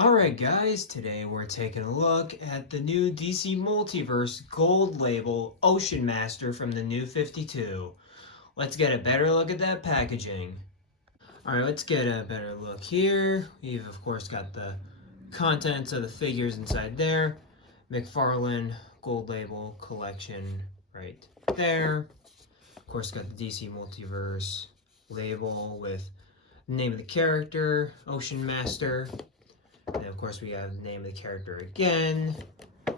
Alright guys, today we're taking a look at the new DC Multiverse Gold Label Ocean Master from the New 52. Let's get a better look at that packaging. Alright, let's get a better look here. We've of course got the contents of the figures inside there. McFarlane Gold Label collection right there. Of course got the DC Multiverse label with the name of the character, Ocean Master. And of course we have the name of the character again.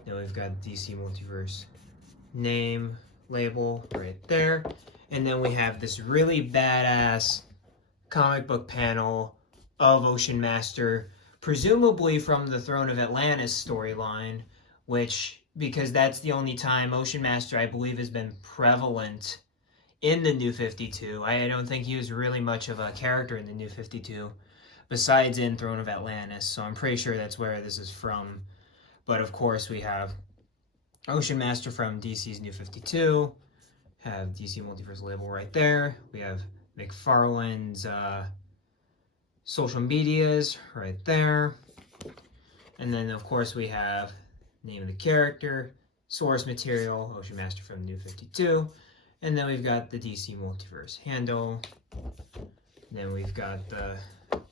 Then we've got DC Multiverse name label right there. And then we have this really badass comic book panel of Ocean Master, presumably from the Throne of Atlantis storyline, because that's the only time Ocean Master, I believe, has been prevalent in the New 52. I don't think he was really much of a character in the New 52. Besides in Throne of Atlantis, so I'm pretty sure that's where this is from. But of course we have Ocean Master from DC's New 52, have DC Multiverse label right there. We have McFarlane's social medias right there. And then of course we have name of the character, source material, Ocean Master from New 52. And then we've got the DC Multiverse handle. And then we've got the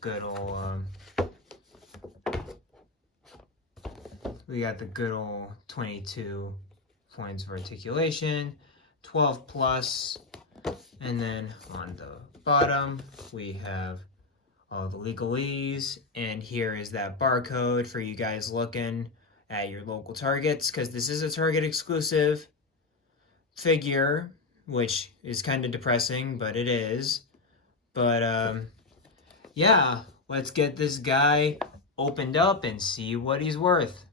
good old, we got the good old 22 points of articulation, 12 plus, and then on the bottom we have all the legalese, and here is that barcode for you guys looking at your local Targets, because this is a Target exclusive figure, which is kind of depressing, but it is. But yeah, let's get this guy opened up and see what he's worth.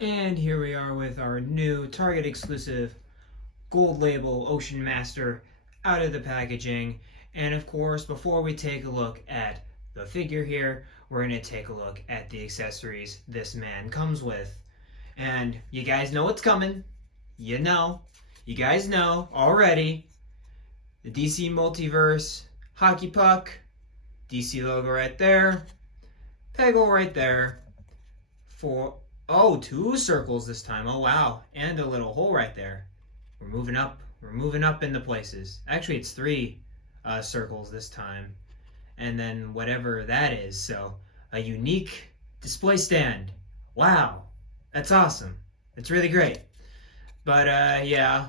And here we are with our new Target exclusive Gold Label Ocean Master out of the packaging. And of course, before we take a look at the figure here, we're going to take a look at the accessories this man comes with. And you guys know what's coming. You guys know already. The DC Multiverse hockey puck, DC logo right there, Peggle right there, two circles this time, oh wow, and a little hole right there. We're moving up into places. Actually, it's three circles this time, and then whatever that is, so a unique display stand. Wow, that's awesome. It's really great. But yeah,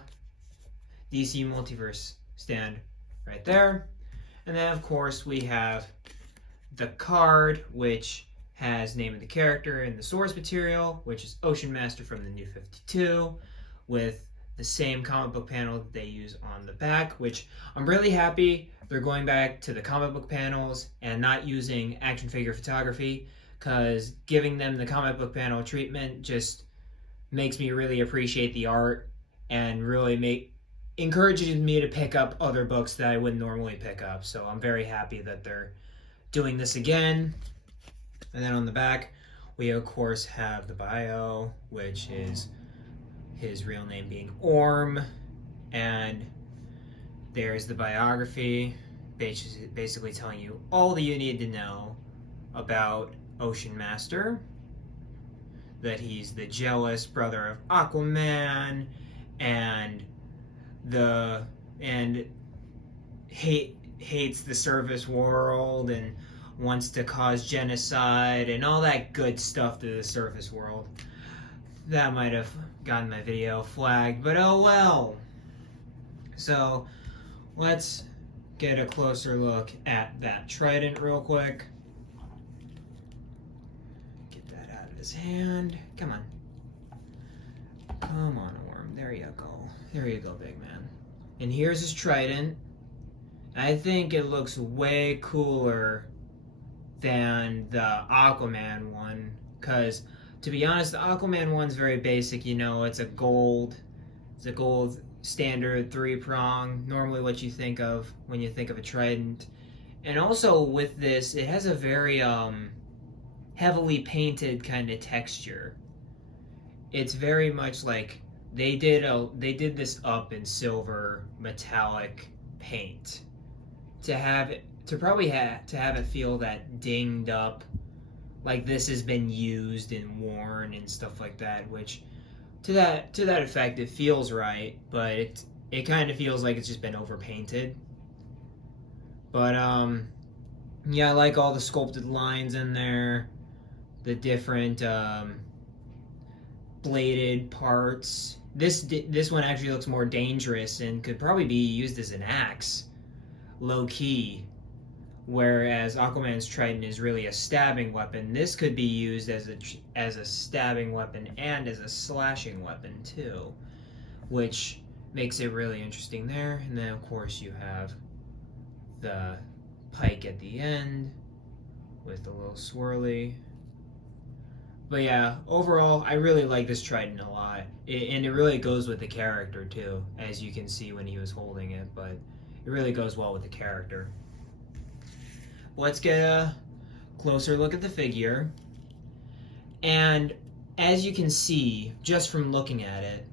DC Multiverse stand right there. And then, of course, we have the card, which has name of the character and the source material, which is Ocean Master from the New 52, with the same comic book panel that they use on the back, which I'm really happy they're going back to the comic book panels and not using action figure photography, because giving them the comic book panel treatment just makes me really appreciate the art and really encourages me to pick up other books that I wouldn't normally pick up. So I'm very happy that they're doing this again. And then on the back, we of course have the bio, which is his real name being Orm. And there's the biography, basically telling you all that you need to know about Ocean Master. That he's the jealous brother of Aquaman, and hates the surface world and wants to cause genocide and all that good stuff to the surface world. That might have gotten my video flagged, but oh well. So let's get a closer look at that Trident real quick. Get that out of his hand. Come on, Orm. There you go. There you go, big man. And here's his Trident. I think it looks way cooler than the Aquaman one, because to be honest, the Aquaman one's very basic. It's a gold standard 3-prong, normally what you think of when you think of a Trident. And also with this, it has a very heavily painted kind of texture. It's very much like they did this up in silver metallic paint to have it feel that dinged up like this has been used and worn and stuff like that, which to that effect it feels right, but it kind of feels like it's just been overpainted. But yeah, I like all the sculpted lines in there, the different bladed parts. This one actually looks more dangerous and could probably be used as an axe, low key. Whereas Aquaman's Trident is really a stabbing weapon. This could be used as a stabbing weapon and as a slashing weapon too, which makes it really interesting there. And then of course you have the pike at the end with a little swirly. But yeah, overall, I really like this Trident a lot, and it really goes with the character too, as you can see when he was holding it. But it really goes well with the character. Let's get a closer look at the figure, and as you can see just from looking at it,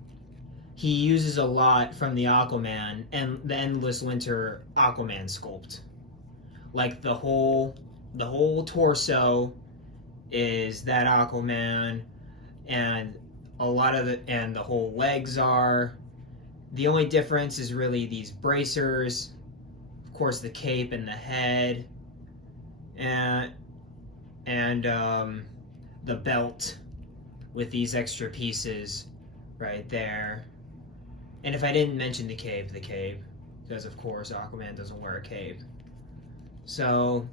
he uses a lot from the Aquaman and the Endless Winter Aquaman sculpt. Like the whole torso is that Aquaman, and the whole legs are. The only difference is really these bracers, of course, the cape and the head, and the belt with these extra pieces right there. And if I didn't mention the cape, because of course Aquaman doesn't wear a cape. So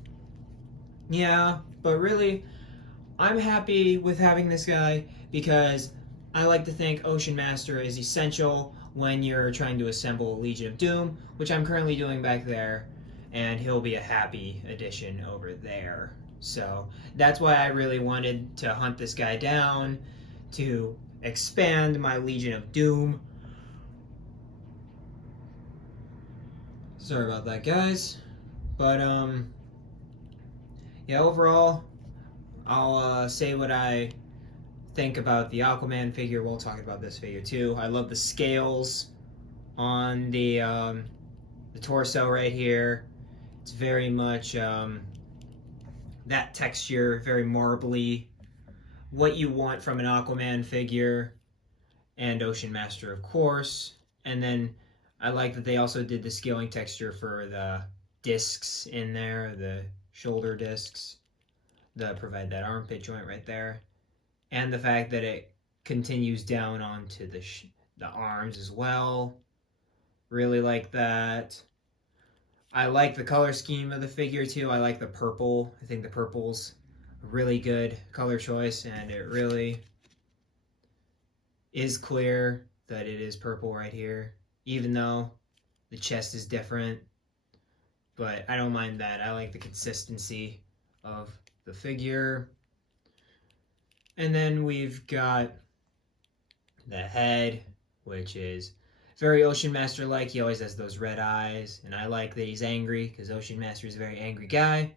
yeah, but really, I'm happy with having this guy because I like to think Ocean Master is essential when you're trying to assemble a Legion of Doom, which I'm currently doing back there, and he'll be a happy addition over there. So that's why I really wanted to hunt this guy down to expand my Legion of Doom. Sorry about that, guys. But yeah, overall, I'll say what I think about the Aquaman figure. We'll talk about this figure too. I love the scales on the torso right here. It's very much that texture, very marbly. What you want from an Aquaman figure, and Ocean Master, of course. And then I like that they also did the scaling texture for the discs in there, the shoulder discs that provide that armpit joint right there, and the fact that it continues down onto the arms as well. Really like that. I like the color scheme of the figure too. I like the purple. I think the purple's a really good color choice, and it really is clear that it is purple right here, even though the chest is different. But I don't mind that. I like the consistency of the figure. And then we've got the head, which is very Ocean Master like. He always has those red eyes, and I like that he's angry because Ocean Master is a very angry guy.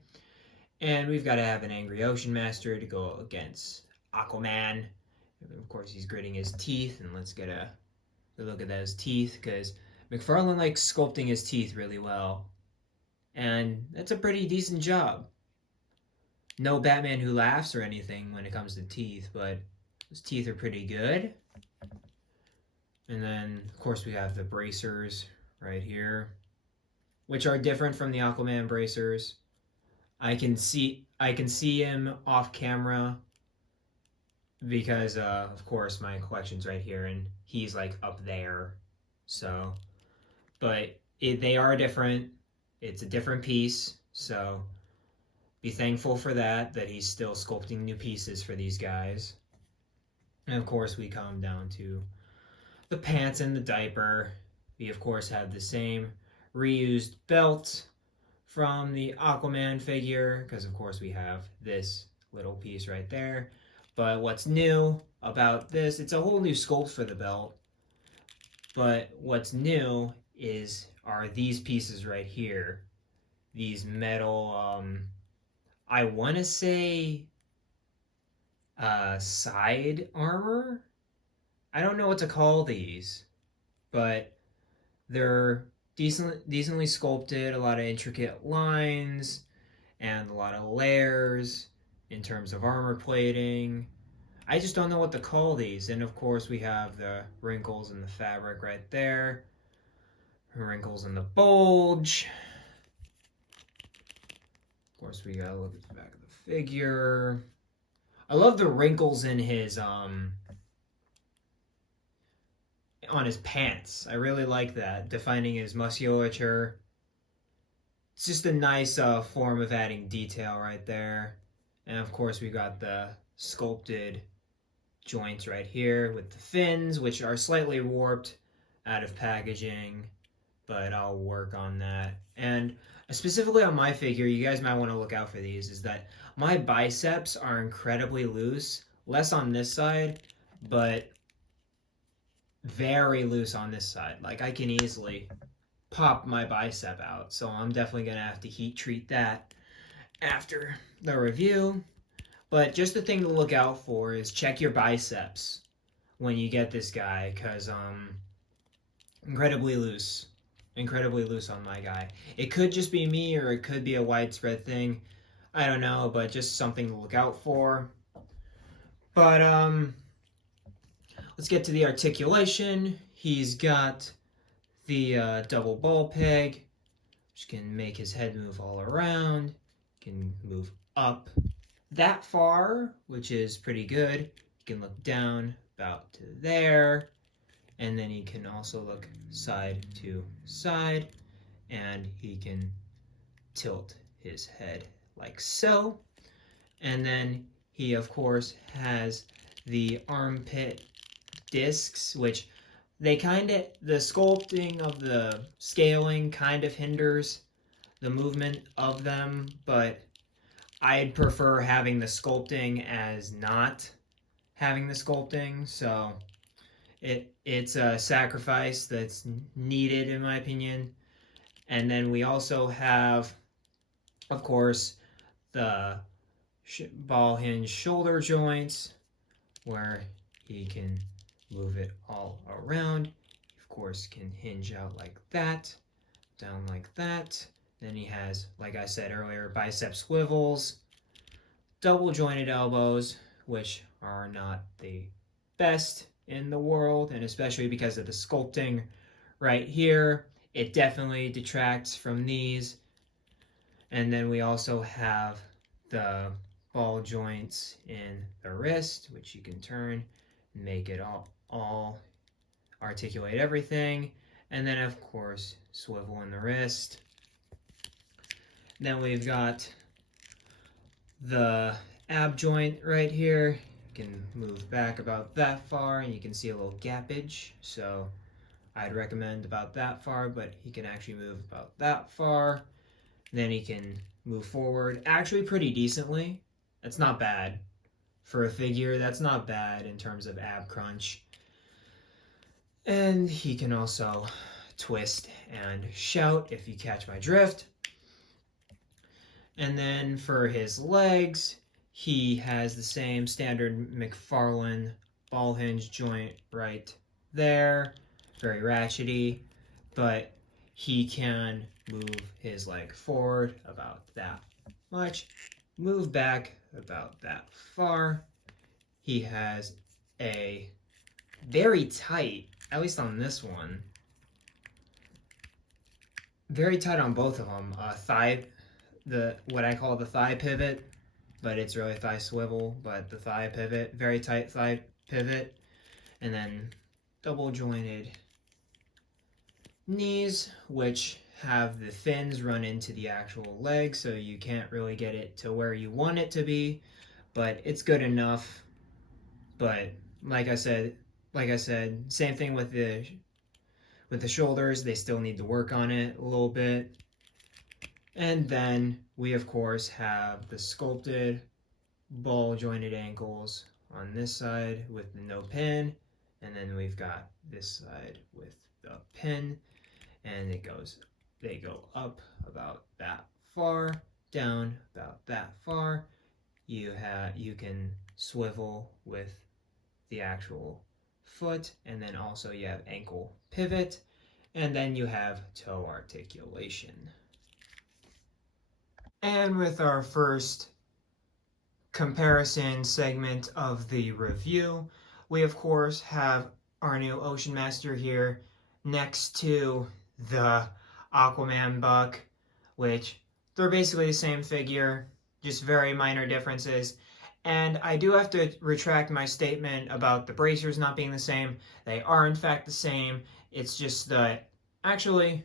And we've got to have an angry Ocean Master to go against Aquaman. And of course, he's gritting his teeth, and let's get a look at those teeth because McFarlane likes sculpting his teeth really well, and that's a pretty decent job. No Batman Who Laughs or anything when it comes to teeth, but his teeth are pretty good. And then, of course, we have the bracers right here, which are different from the Aquaman bracers. I can see him off camera because, of course, my collection's right here, and he's like up there. So, but they are different. It's a different piece, so be thankful for that he's still sculpting new pieces for these guys. And of course, we come down to the pants and the diaper. We, of course, have the same reused belt from the Aquaman figure, because, of course, we have this little piece right there. But what's new about this, it's a whole new sculpt for the belt. But what's new are these pieces right here. These metal, I want to say side armor. I don't know what to call these, but they're decently sculpted, a lot of intricate lines and a lot of layers, in terms of armor plating. I just don't know what to call these. And of course, we have the wrinkles in the fabric right there, wrinkles in the bulge. Of course, we gotta look at the back of the figure. I love the wrinkles in his on his pants. I really like that, defining his musculature. It's just a nice form of adding detail right there. And of course, we got the sculpted joints right here with the fins, which are slightly warped out of packaging, but I'll work on that. And specifically on my figure, you guys might want to look out for these, is that my biceps are incredibly loose, less on this side, but very loose on this side. Like I can easily pop my bicep out, so I'm definitely gonna have to heat treat that after the review. But just the thing to look out for is check your biceps when you get this guy, because incredibly loose on my guy. It could just be me, or it could be a widespread thing, I don't know, but just something to look out for. But let's get to the articulation. He's got the double ball peg, which can make his head move all around, can move up that far, which is pretty good. You can look down about to there, and then he can also look side to side, and he can tilt his head like so. And then he, of course, has the armpit discs, which the sculpting of the scaling kind of hinders the movement of them, but I'd prefer having the sculpting as not having the sculpting, so it's a sacrifice that's needed in my opinion. And then we also have, of course, the ball hinge shoulder joints, where he can move it all around. Of course, can hinge out like that, down like that. Then he has, like I said earlier, bicep swivels, double jointed elbows, which are not the best in the world, and especially because of the sculpting right here, it definitely detracts from these. And then we also have the ball joints in the wrist, which you can turn and make it all articulate everything. And then, of course, swivel in the wrist. Then we've got the ab joint right here. You can move back about that far, and you can see a little gappage. So I'd recommend about that far, but he can actually move about that far. Then he can move forward actually pretty decently. That's not bad. For a figure, that's not bad in terms of ab crunch. And he can also twist and shout, if you catch my drift. And then for his legs, he has the same standard McFarlane ball hinge joint right there. Very ratchety, but he can move his leg forward about that much, move back about that far. He has a very tight, at least on this one, very tight on both of them, what I call the thigh pivot, but it's really thigh swivel, but the thigh pivot, very tight thigh pivot, and then double jointed knees, which have the fins run into the actual leg, so you can't really get it to where you want it to be, but it's good enough. But like I said, same thing with the shoulders, they still need to work on it a little bit. And then we, of course, have the sculpted ball jointed ankles on this side with no pin, and then we've got this side with the pin, and they go up about that far, down about that far. You can swivel with the actual foot, and then also you have ankle pivot, and then you have toe articulation. And with our first comparison segment of the review. We, of course, have our new Ocean Master here next to the Aquaman buck, which they're basically the same figure, just very minor differences. And I do have to retract my statement about the bracers not being the same. They are, in fact, the same. It's just that, actually,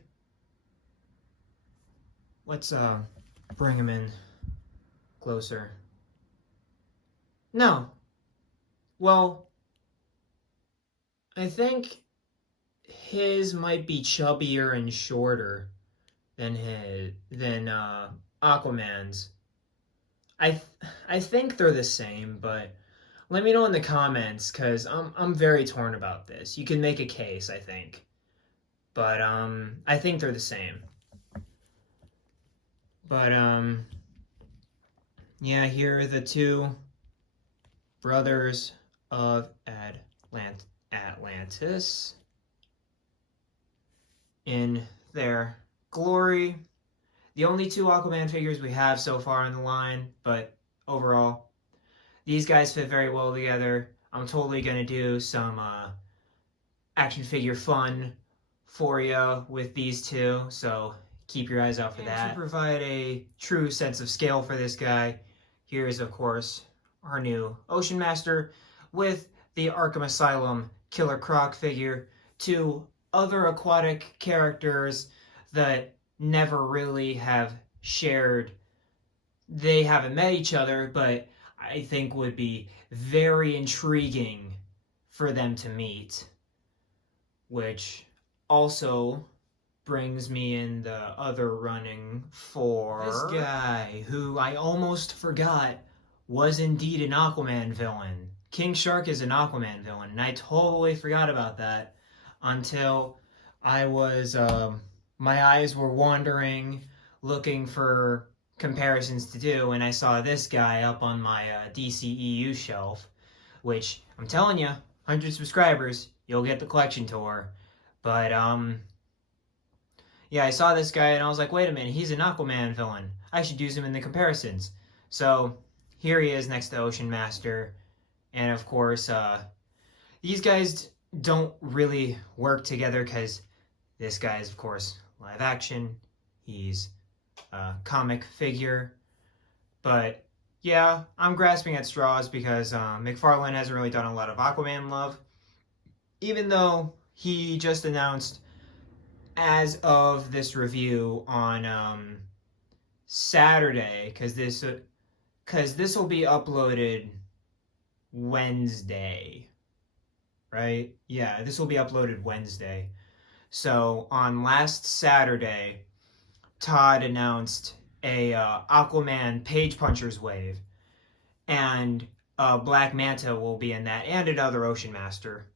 let's bring them in closer. No. Well, I think his might be chubbier and shorter than Aquaman's. I think they're the same, but let me know in the comments because I'm very torn about this. You can make a case, I think, but I think they're the same. But yeah, here are the two brothers of Atlantis in their glory. The only two Aquaman figures we have so far in the line, but overall, these guys fit very well together. I'm totally going to do some action figure fun for you with these two, so keep your eyes out for that. To provide a true sense of scale for this guy, here's, of course, our new Ocean Master with the Arkham Asylum Killer Croc figure, two other aquatic characters that never really have shared. They haven't met each other, but I think would be very intriguing for them to meet. Which also brings me in the other running for this guy, who I almost forgot was indeed an Aquaman villain. King Shark is an Aquaman villain, and I totally forgot about that until I was, my eyes were wandering, looking for comparisons to do, and I saw this guy up on my DCEU shelf, which, I'm telling you, 100 subscribers, you'll get the collection tour. But, yeah, I saw this guy, and I was like, wait a minute, he's an Aquaman villain. I should use him in the comparisons. So, here he is next to Ocean Master, and of course, these guys don't really work together because this guy is, of course, live action. He's a comic figure. But yeah, I'm grasping at straws because McFarlane hasn't really done a lot of Aquaman love. Even though he just announced, as of this review on Saturday, because this will be uploaded Wednesday, right? Yeah, this will be uploaded Wednesday. So on last Saturday, Todd announced a Aquaman Page Punchers wave, and Black Manta will be in that, and another Ocean Master.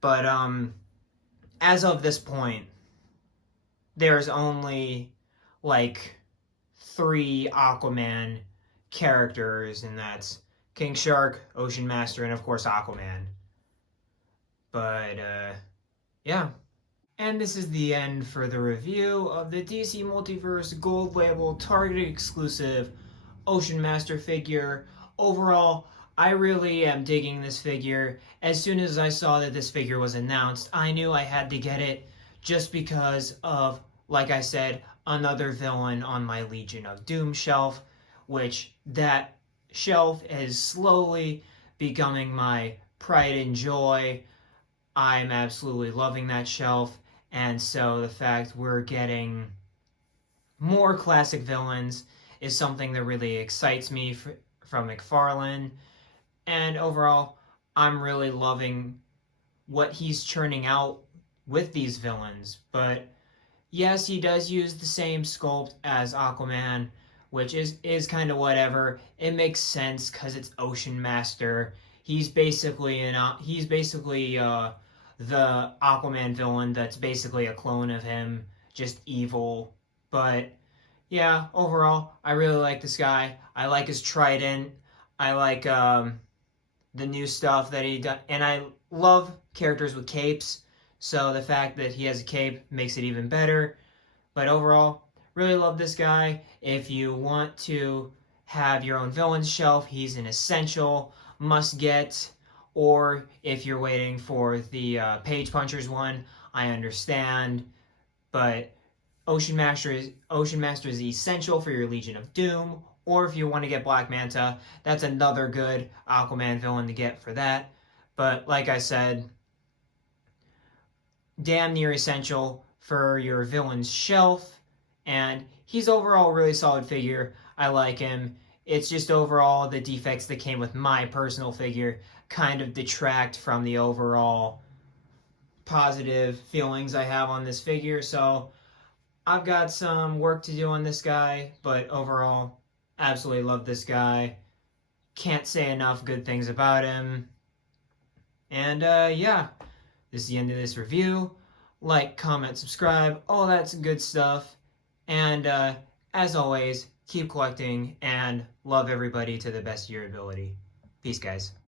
But as of this point, there's only like 3 Aquaman characters, and that's King Shark, Ocean Master, and of course Aquaman. But yeah. And this is the end for the review of the DC Multiverse Gold Label Target exclusive Ocean Master figure. Overall, I really am digging this figure. As soon as I saw that this figure was announced, I knew I had to get it just because of, like I said, another villain on my Legion of Doom shelf, which that shelf is slowly becoming my pride and joy. I'm absolutely loving that shelf, and so the fact we're getting more classic villains is something that really excites me from McFarlane, and overall, I'm really loving what he's churning out with these villains. But yes, he does use the same sculpt as Aquaman, which is kind of whatever. It makes sense because it's Ocean Master. He's basically the Aquaman villain that's basically a clone of him, just evil. But yeah, overall, I really like this guy. I like his trident. I like the new stuff that he does, and I love characters with capes. So the fact that he has a cape makes it even better. But overall, really love this guy. If you want to have your own villains shelf, he's an essential, must get. Or if you're waiting for the Page Punchers one, I understand. But Ocean Master is essential for your Legion of Doom. Or if you want to get Black Manta, that's another good Aquaman villain to get for that. But like I said, damn near essential for your villain's shelf. And he's overall a really solid figure. I like him. It's just overall the defects that came with my personal figure kind of detract from the overall positive feelings I have on this figure. So I've got some work to do on this guy, but overall, absolutely love this guy. Can't say enough good things about him. And yeah, this is the end of this review. Like, comment, subscribe, all that's good stuff. And as always, keep collecting and love everybody to the best of your ability. Peace, guys.